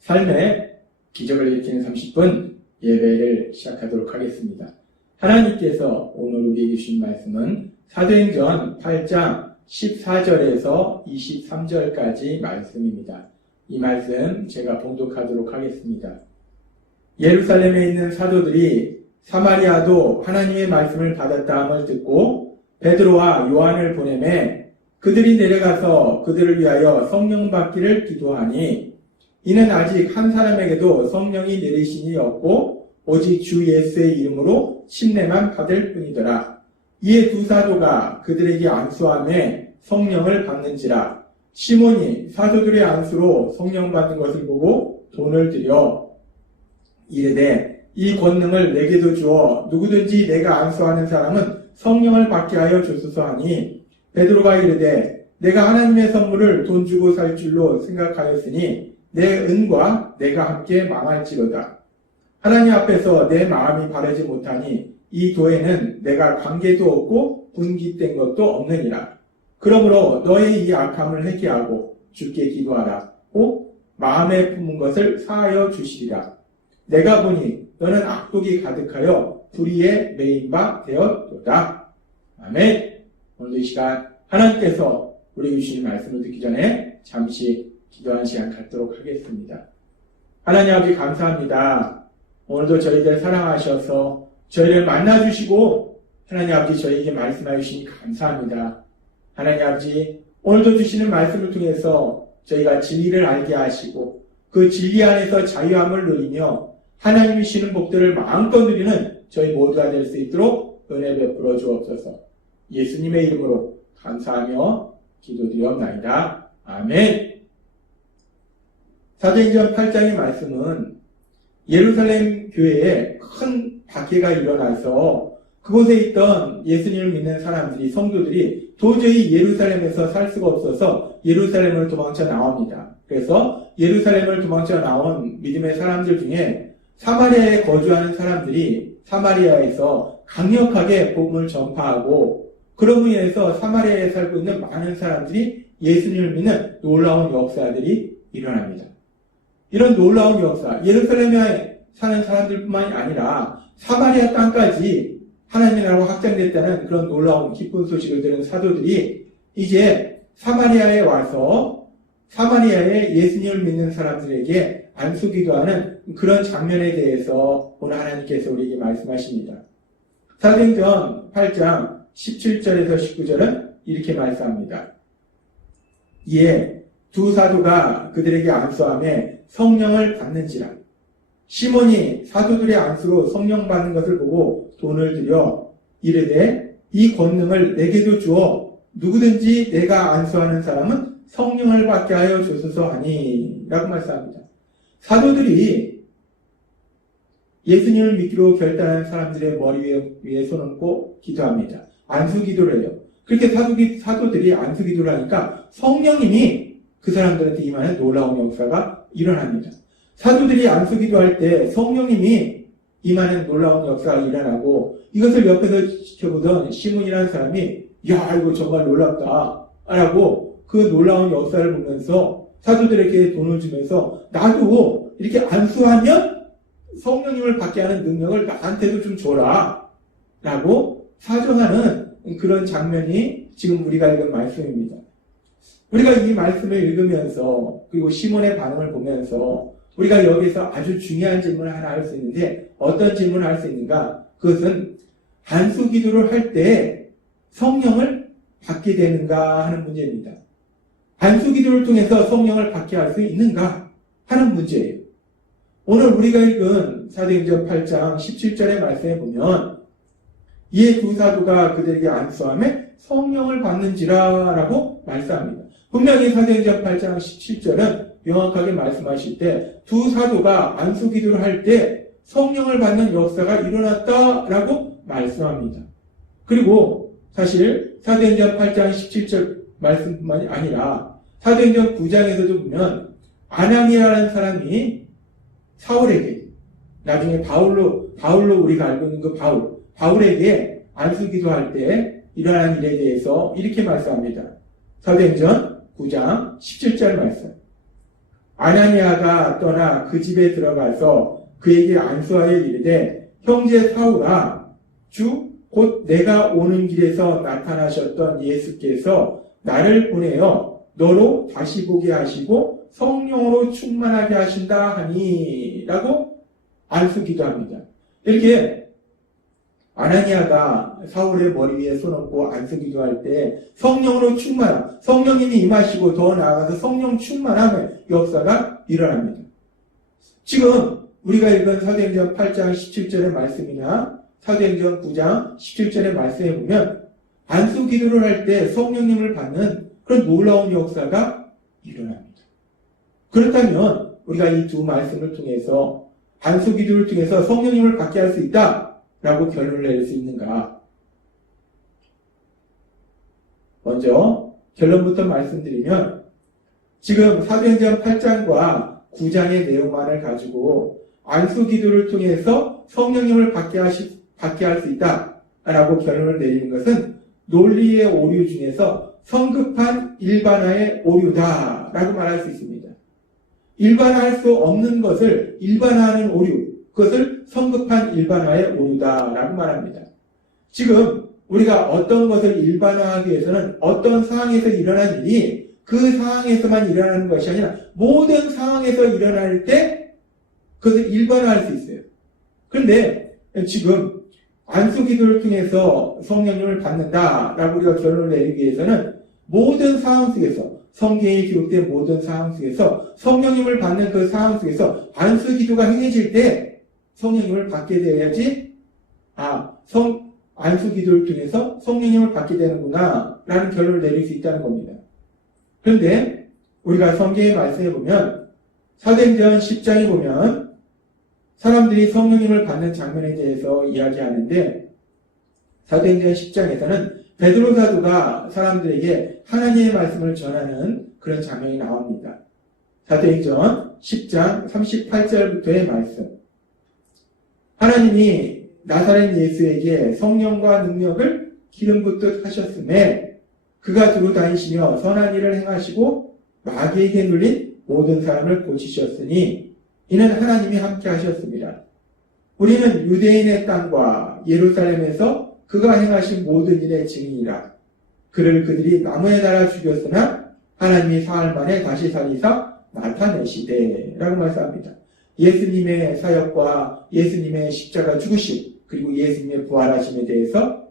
삶의 기적을 일으키는 30분 예배를 시작하도록 하겠습니다. 하나님께서 오늘 우리에게 주신 말씀은 사도행전 8장 14절에서 23절까지 말씀입니다. 이 말씀 제가 봉독하도록 하겠습니다. 예루살렘에 있는 사도들이 사마리아도 하나님의 말씀을 받았다함을 듣고 베드로와 요한을 보내매 그들이 내려가서 그들을 위하여 성령 받기를 기도하니 이는 아직 한 사람에게도 성령이 내리심이 없고 오직 주 예수의 이름으로 침례만 받을 뿐이더라. 이에 두 사도가 그들에게 안수하며 성령을 받는지라. 시몬이 사도들의 안수로 성령 받는 것을 보고 돈을 들여 이르되 이 권능을 내게도 주어 누구든지 내가 안수하는 사람은 성령을 받게 하여 주소서 하니 베드로가 이르되 내가 하나님의 선물을 돈 주고 살 줄로 생각하였으니 내 은과 내가 함께 망할지로다. 하나님 앞에서 내 마음이 바르지 못하니 이 도에는 내가 관계도 없고 분깃된 것도 없느니라. 그러므로 너의 이 악함을 회개하고 주께 기도하라. 오 마음에 품은 것을 사하여 주시리라. 내가 보니 너는 악독이 가득하여 불의에 매인 바 되었도다. 아멘. 오늘도 이 시간 하나님께서 우리에게 주신 말씀을 듣기 전에 잠시 기도하는 시간 갖도록 하겠습니다. 하나님 아버지 감사합니다. 오늘도 저희들 사랑하셔서 저희를 만나주시고 하나님 아버지 저희에게 말씀해 주시니 감사합니다. 하나님 아버지 오늘도 주시는 말씀을 통해서 저희가 진리를 알게 하시고 그 진리 안에서 자유함을 누리며 하나님이 주시는 복들을 마음껏 누리는 저희 모두가 될 수 있도록 은혜 베풀어 주옵소서. 예수님의 이름으로 감사하며 기도드리옵나이다. 아멘. 사도행전 8장의 말씀은 예루살렘 교회에 큰 박해가 일어나서 그곳에 있던 예수님을 믿는 사람들이 성도들이 도저히 예루살렘에서 살 수가 없어서 예루살렘을 도망쳐 나옵니다. 그래서 예루살렘을 도망쳐 나온 믿음의 사람들 중에 사마리아에 거주하는 사람들이 사마리아에서 강력하게 복음을 전파하고 그로 인해서 사마리아에 살고 있는 많은 사람들이 예수님을 믿는 놀라운 역사들이 일어납니다. 이런 놀라운 역사, 예루살렘에 사는 사람들뿐만이 아니라 사마리아 땅까지 하나님의 나라가 확장됐다는 그런 놀라운 기쁜 소식을 들은 사도들이 이제 사마리아에 와서 사마리아에 예수님을 믿는 사람들에게 안수기도하는 그런 장면에 대해서 오늘 하나님께서 우리에게 말씀하십니다. 사도행전 8장 17절에서 19절은 이렇게 말씀합니다. 이에 두 사도가 그들에게 안수하며 성령을 받는지라. 시몬이 사도들의 안수로 성령 받는 것을 보고 돈을 들여 이르되 이 권능을 내게도 주어 누구든지 내가 안수하는 사람은 성령을 받게 하여 주소서 하니 라고 말씀합니다. 사도들이 예수님을 믿기로 결단한 사람들의 머리 위에 손을 얹고 기도합니다. 안수 기도를 해요. 그렇게 사도들이 안수 기도를 하니까 성령님이 그 사람들한테 임하는 놀라운 역사가 일어납니다. 사도들이 안수 기도할 때 성령님이 임하는 놀라운 역사가 일어나고 이것을 옆에서 지켜보던 시몬이라는 사람이 야 이거 정말 놀랍다 라고 그 놀라운 역사를 보면서 사도들에게 돈을 주면서 나도 이렇게 안수하면 성령님을 받게 하는 능력을 나한테도 좀 줘라 라고 사정하는 그런 장면이 지금 우리가 읽은 말씀입니다. 우리가 이 말씀을 읽으면서 그리고 시몬의 반응을 보면서 우리가 여기서 아주 중요한 질문을 하나 할 수 있는데 어떤 질문을 할 수 있는가? 그것은 안수 기도를 할 때 성령을 받게 되는가 하는 문제입니다. 안수 기도를 통해서 성령을 받게 할 수 있는가 하는 문제예요. 오늘 우리가 읽은 사도행전 8장 17절의 말씀에 보면 이에 두 사도가 그들에게 안수하며 성령을 받는지라 라고 말씀합니다. 분명히 사도행전 8장 17절은 명확하게 말씀하실 때 두 사도가 안수 기도를 할 때 성령을 받는 역사가 일어났다라고 말씀합니다. 그리고 사실 사도행전 8장 17절 말씀뿐만이 아니라 사도행전 9장에서도 보면 아나니아라는 사람이 사울에게 나중에 바울로 우리가 알고 있는 그 바울에게 안수 기도할 때 일어난 일에 대해서 이렇게 말씀합니다. 사도행전 9장 17절 말씀. 아나니아가 떠나 그 집에 들어가서 그에게 안수하여 이르되 형제 사울아 주 곧 내가 오는 길에서 나타나셨던 예수께서 나를 보내어 너로 다시 보게 하시고 성령으로 충만하게 하신다 하니 라고 안수 기도합니다. 이렇게 아나니아가 사울의 머리 위에 손 얹고 안수 기도할 때 성령으로 충만함, 성령님이 임하시고 더 나아가서 성령 충만함의 역사가 일어납니다. 지금 우리가 읽은 사도행전 8장 17절의 말씀이나 사도행전 9장 17절의 말씀에 보면 안수 기도를 할 때 성령님을 받는 그런 놀라운 역사가 일어납니다. 그렇다면 우리가 이 두 말씀을 통해서 안수 기도를 통해서 성령님을 받게 할 수 있다라고 결론을 내릴 수 있는가? 먼저 결론부터 말씀드리면 지금 사도행전 8장과 9장의 내용만을 가지고 안수 기도를 통해서 성령님을 받게 할 수 있다라고 결론을 내리는 것은 논리의 오류 중에서 성급한 일반화의 오류다라고 말할 수 있습니다. 일반화할 수 없는 것을 일반화하는 오류, 그것을 성급한 일반화의 오류다라고 말합니다. 지금 우리가 어떤 것을 일반화하기 위해서는 어떤 상황에서 일어난 일이 그 상황에서만 일어나는 것이 아니라 모든 상황에서 일어날 때 그것을 일반화할 수 있어요. 그런데 지금 안수 기도를 통해서 성령님을 받는다라고 우리가 결론을 내리기 위해서는 모든 상황 속에서 성경에 기록된 모든 상황 속에서 성령님을 받는 그 상황 속에서 안수 기도가 행해질 때 성령님을 받게 되어야지 안수 기도를 통해서 성령님을 받게 되는구나 라는 결론을 내릴 수 있다는 겁니다. 그런데 우리가 성경의 말씀에 보면 사도행전 10장에 보면 사람들이 성령님을 받는 장면에 대해서 이야기하는데 사도행전 10장에서는 베드로 사도가 사람들에게 하나님의 말씀을 전하는 그런 장면이 나옵니다. 사도행전 10장 38절부터의 말씀. 하나님이 나사렛 예수에게 성령과 능력을 기름 붓듯 하셨음에 그가 두루 다니시며 선한 일을 행하시고 마귀에게 눌린 모든 사람을 고치셨으니 이는 하나님이 함께 하셨습니다. 우리는 유대인의 땅과 예루살렘에서 그가 행하신 모든 일의 증인이라. 그를 그들이 나무에 달아 죽였으나 하나님이 사흘 만에 다시 살리사 나타내시되 라고 말씀합니다. 예수님의 사역과 예수님의 십자가 죽으심 그리고 예수님의 부활하심에 대해서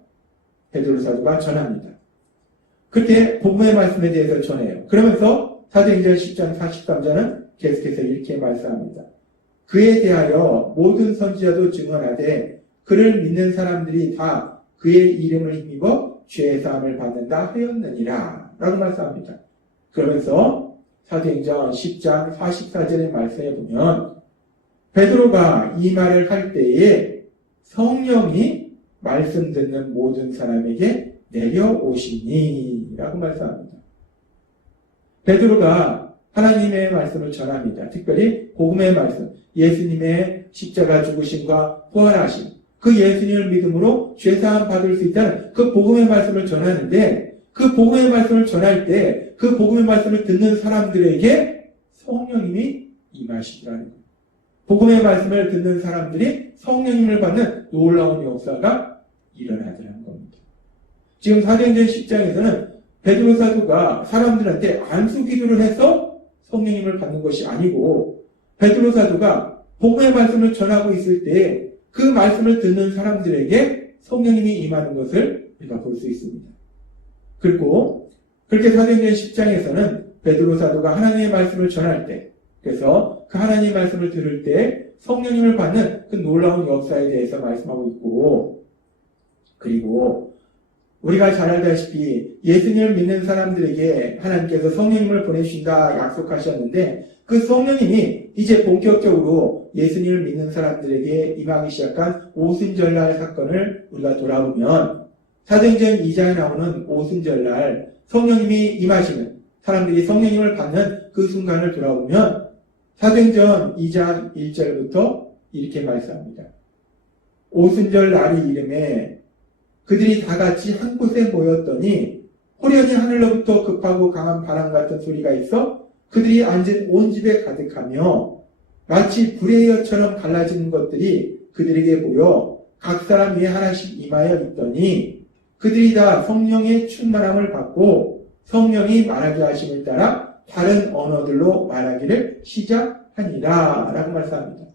베드로 사도가 전합니다. 그때 복음의 말씀에 대해서 전해요. 그러면서 사도행전 10장 43절은 계속해서 이렇게 말씀합니다. 그에 대하여 모든 선지자도 증언하되 그를 믿는 사람들이 다 그의 이름을 힘입어 죄의 사함을 받는다 하였느니라 라고 말씀합니다. 그러면서 사도행전 10장 44절의 말씀에 보면 베드로가 이 말을 할 때에 성령이 말씀 듣는 모든 사람에게 내려오시니 라고 말씀합니다. 베드로가 하나님의 말씀을 전합니다. 특별히 복음의 말씀, 예수님의 십자가 죽으심과 부활하심, 그 예수님을 믿음으로 죄사함 받을 수 있다는 그 복음의 말씀을 전하는데 그 복음의 말씀을 전할 때 그 복음의 말씀을 듣는 사람들에게 성령님이 임하시더라는 거예요. 복음의 말씀을 듣는 사람들이 성령님을 받는 놀라운 역사가 일어나더라는 겁니다. 지금 사도행전 10장에서는 베드로 사도가 사람들한테 안수 기도를 해서 성령님을 받는 것이 아니고 베드로 사도가 복음의 말씀을 전하고 있을 때 그 말씀을 듣는 사람들에게 성령님이 임하는 것을 우리가 볼 수 있습니다. 그리고 그렇게 사도행전 10장에서는 베드로 사도가 하나님의 말씀을 전할 때 그래서 그 하나님의 말씀을 들을 때 성령님을 받는 그 놀라운 역사에 대해서 말씀하고 있고 그리고 우리가 잘 알다시피 예수님을 믿는 사람들에게 하나님께서 성령님을 보내주신다 약속하셨는데 그 성령님이 이제 본격적으로 예수님을 믿는 사람들에게 임하기 시작한 오순절날 사건을 우리가 돌아보면 사도행전 2장에 나오는 오순절날 성령님이 임하시는 사람들이 성령님을 받는 그 순간을 돌아보면 사도행전 2장 1절부터 이렇게 말씀합니다. 오순절 날이 이름에 그들이 다 같이 한 곳에 모였더니 호련히 하늘로부터 급하고 강한 바람 같은 소리가 있어 그들이 앉은 온 집에 가득하며 마치 불의 여처럼 갈라지는 것들이 그들에게 보여 각 사람 위에 하나씩 임하여 있더니 그들이 다 성령의 충만함을 받고 성령이 말하게 하심을 따라 다른 언어들로 말하기를 시작하니라 라고 말씀합니다.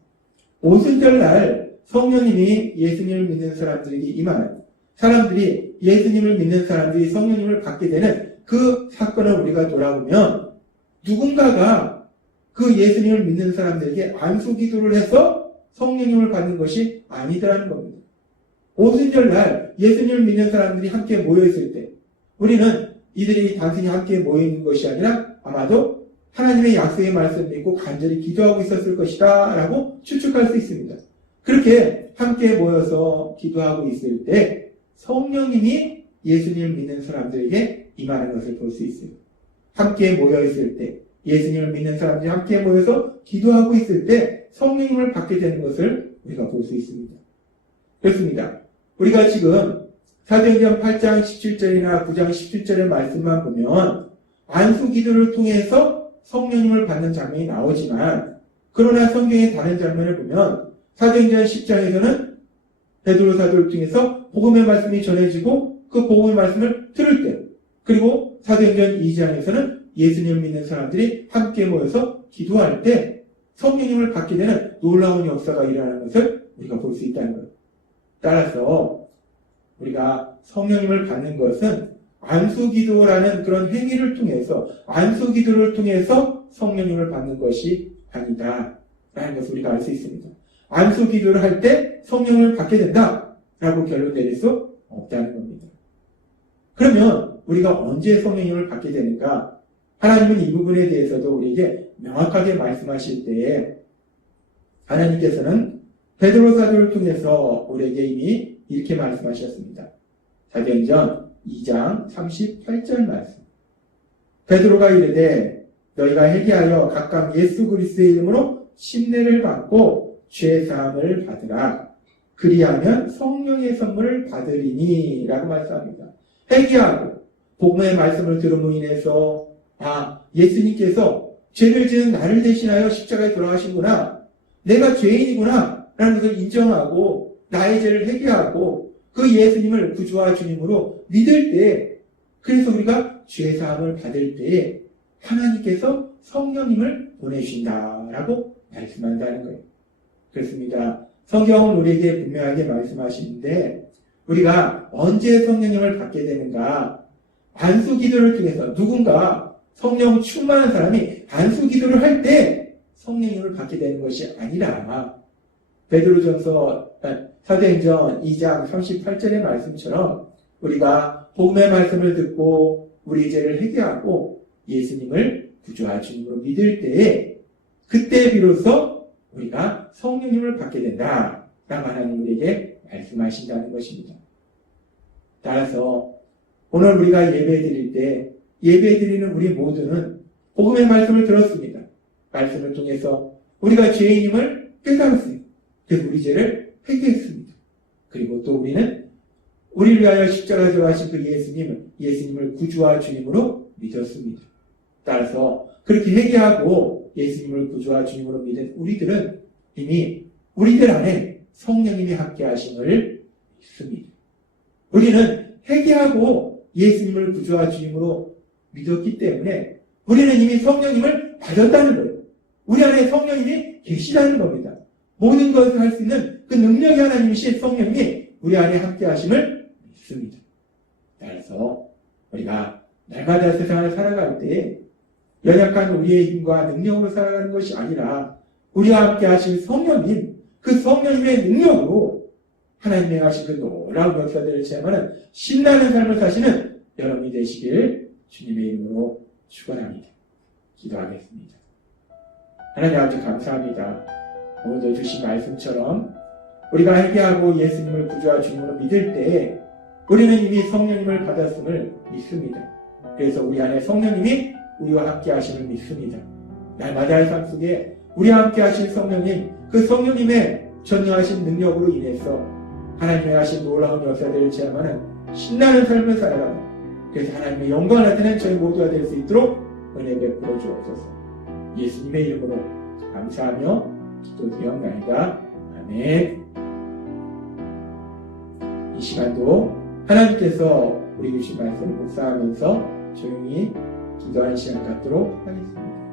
오순절날 성령님이 예수님을 믿는 사람들에게 임하는, 사람들이 예수님을 믿는 사람들이 성령님을 받게 되는 그 사건을 우리가 돌아보면 누군가가 그 예수님을 믿는 사람들에게 안수기도를 해서 성령님을 받는 것이 아니더라는 겁니다. 오순절날 예수님을 믿는 사람들이 함께 모여있을 때 우리는 이들이 단순히 함께 모여있는 것이 아니라 아마도 하나님의 약속의 말씀을 믿고 간절히 기도하고 있었을 것이다 라고 추측할 수 있습니다. 그렇게 함께 모여서 기도하고 있을 때 성령님이 예수님을 믿는 사람들에게 임하는 것을 볼 수 있어요. 함께 모여있을 때, 예수님을 믿는 사람들이 함께 모여서 기도하고 있을 때 성령님을 받게 되는 것을 우리가 볼 수 있습니다. 그렇습니다. 우리가 지금 사도행전 8장 17절이나 9장 17절의 말씀만 보면 안수기도를 통해서 성령님을 받는 장면이 나오지만, 그러나 성경의 다른 장면을 보면 사도행전 10장에서는 베드로 사도를 통해서 복음의 말씀이 전해지고 그 복음의 말씀을 들을 때, 그리고 사도행전 2장에서는 예수님을 믿는 사람들이 함께 모여서 기도할 때 성령님을 받게 되는 놀라운 역사가 일어나는 것을 우리가 볼 수 있다는 것. 따라서 우리가 성령님을 받는 것은 안수기도라는 그런 행위를 통해서, 안수기도를 통해서 성령님을 받는 것이 아니다 라는 것을 우리가 알 수 있습니다. 안수기도를 할 때 성령을 받게 된다 라고 결론 내릴 수 없다는 겁니다. 그러면 우리가 언제 성령님을 받게 되는가? 하나님은 이 부분에 대해서도 우리에게 명확하게 말씀하실 때에 하나님께서는 베드로 사도를 통해서 우리에게 이미 이렇게 말씀하셨습니다. 사도행전 2장 38절 말씀. 베드로가 이르되 너희가 회개하여 각각 예수 그리스도의 이름으로 침례를 받고 죄 사함을 받으라. 그리하면 성령의 선물을 받으리니 라고 말씀합니다. 회개하고 복음의 말씀을 들음으로 인해서 예수님께서 죄를 지은 나를 대신하여 십자가에 돌아가신구나, 내가 죄인이구나 라는 것을 인정하고 나의 죄를 회개하고 그 예수님을 구주와 주님으로 믿을 때, 그래서 우리가 죄사함을 받을 때에 하나님께서 성령님을 보내신다라고 말씀한다는 거예요. 그렇습니다. 성경은 우리에게 분명하게 말씀하시는데 우리가 언제 성령님을 받게 되는가? 안수기도를 통해서, 누군가 성령 충만한 사람이 안수기도를 할 때 성령님을 받게 되는 것이 아니라 베드로전서 사도행전 2장 38절의 말씀처럼 우리가 복음의 말씀을 듣고 우리 죄를 회개하고 예수님을 구주와 주님으로 믿을 때에, 그때 비로소 우리가 성령님을 받게 된다 라고 하나님 우리에게 말씀하신다는 것입니다. 따라서 오늘 우리가 예배 드릴 때, 예배 드리는 우리 모두는 복음의 말씀을 들었습니다. 말씀을 통해서 우리가 죄인임을 깨달았습니다. 그래서 우리 죄를 회개했습니다. 그리고 또 우리는 우리를 위하여 십자가에 돌아가신 그 예수님을 구주와 주님으로 믿었습니다. 따라서 그렇게 회개하고 예수님을 구주와 주님으로 믿은 우리들은 이미 우리들 안에 성령님이 함께 하심을 믿습니다. 우리는 회개하고 예수님을 구주와 주님으로 믿었기 때문에 우리는 이미 성령님을 받았다는 거예요. 우리 안에 성령님이 계시다는 겁니다. 모든 것을 할 수 있는 그 능력이 하나님이신 성령님이 우리 안에 함께 하심을 믿습니다. 따라서 우리가 날마다 세상을 살아갈 때 연약한 우리의 힘과 능력으로 살아가는 것이 아니라 우리와 함께 하신 성령님, 그 성령님의 능력으로 하나님의 하신 그 놀라운 역사들을 체험하는 신나는 삶을 사시는 여러분이 되시길 주님의 이름으로 축원합니다. 기도하겠습니다. 하나님 아버지 감사합니다. 오늘도 주신 말씀처럼 우리가 회개하고 예수님을 구주와 주님으로 믿을 때에 우리는 이미 성령님을 받았음을 믿습니다. 그래서 우리 안에 성령님이 우리와 함께 하심을 믿습니다. 날마다의 삶 속에 우리와 함께 하신 성령님, 그 성령님의 전능하신 능력으로 인해서 하나님의 하신 놀라운 역사들을 체험하는 신나는 삶을 살아가는, 그래서 하나님의 영광을 나타내는 저희 모두가 될 수 있도록 은혜 베풀어 주옵소서. 예수님의 이름으로 감사하며 기도드리옵나이다. 아멘. 이 시간도 하나님께서 우리 주신 말씀 묵상하면서 조용히 기도하는 시간 갖도록 하겠습니다.